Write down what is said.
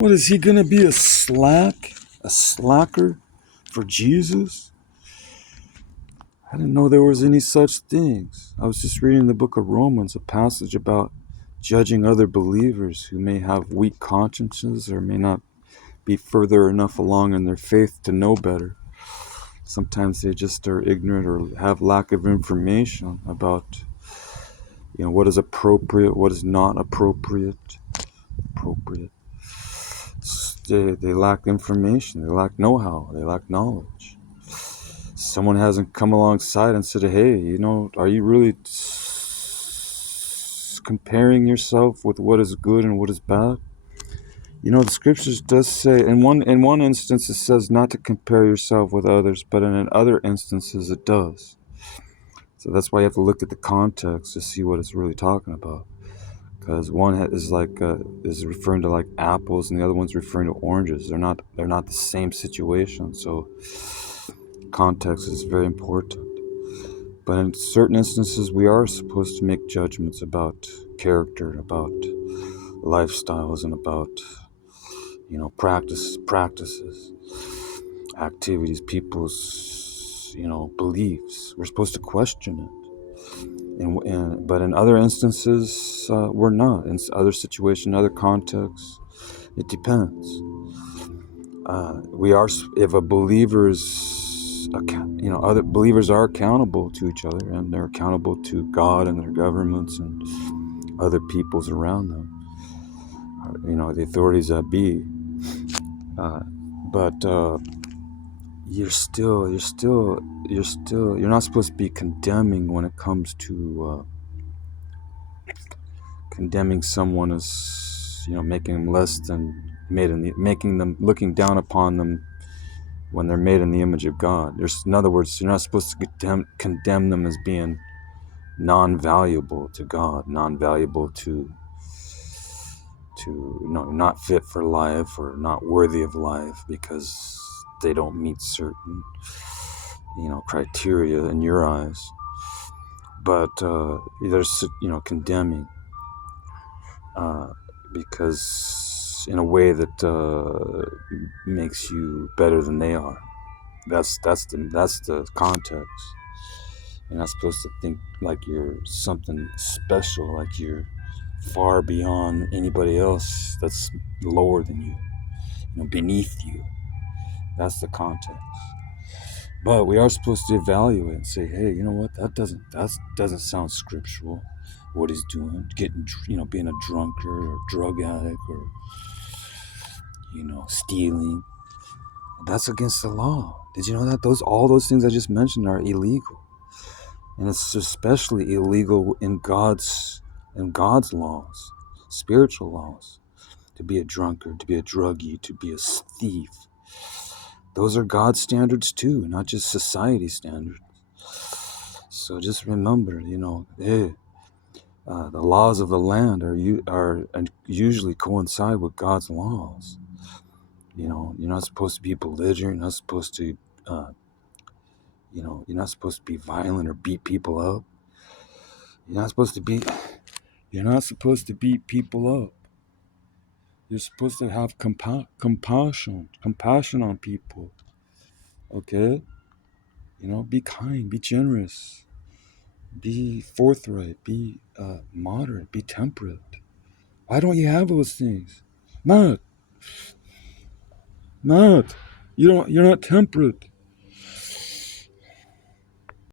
What is he gonna be, a slacker for Jesus? I didn't know there was any such things. I was just reading the book of Romans, a passage about judging other believers who may have weak consciences or may not be further enough along in their faith to know better. Sometimes they just are ignorant or have lack of information about, what is appropriate, what is not appropriate. They lack information, they lack know-how, they lack knowledge. Someone hasn't come alongside and said, hey, are you really comparing yourself with what is good and what is bad? The scriptures does say, in one instance it says not to compare yourself with others, but in other instances it does. So that's why you have to look at the context to see what it's really talking about. Because one is referring to like apples, and the other one's referring to oranges. They're not the same situation. So context is very important. But in certain instances, we are supposed to make judgments about character, about lifestyles, and about practices, activities, people's beliefs. We're supposed to question it. But in other instances, we're not. In other situations, other contexts, it depends. We are, if a believer's, other believers are accountable to each other, and they're accountable to God and their governments and other peoples around them. The authorities that be. But you're not supposed to be condemning when it comes to condemning someone as making them less than making them, looking down upon them when they're made in the image of God. In other words, you're not supposed to condemn them as being non-valuable to God, non-valuable to not fit for life or not worthy of life because they don't meet certain criteria in your eyes. But there's condemning because in a way that makes you better than they are. That's the context. You're not supposed to think like you're something special, like you're far beyond anybody else that's lower than you, beneath you. That's the context. But we are supposed to evaluate and say, hey, you know what? That doesn't sound scriptural. What he's doing, being a drunkard or drug addict or stealing. That's against the law. Did you know that all those things I just mentioned are illegal? And it's especially illegal in God's laws, spiritual laws, to be a drunkard, to be a druggie, to be a thief. Those are God's standards too, not just society standards. So just remember, the laws of the land are usually coincide with God's laws. You're not supposed to be belligerent. You're not supposed to, you're not supposed to be violent or beat people up. You're not supposed to beat people up. You're supposed to have compassion on people. Okay? Be kind, be generous, be forthright, be moderate, be temperate. Why don't you have those things? Matt, you're not temperate.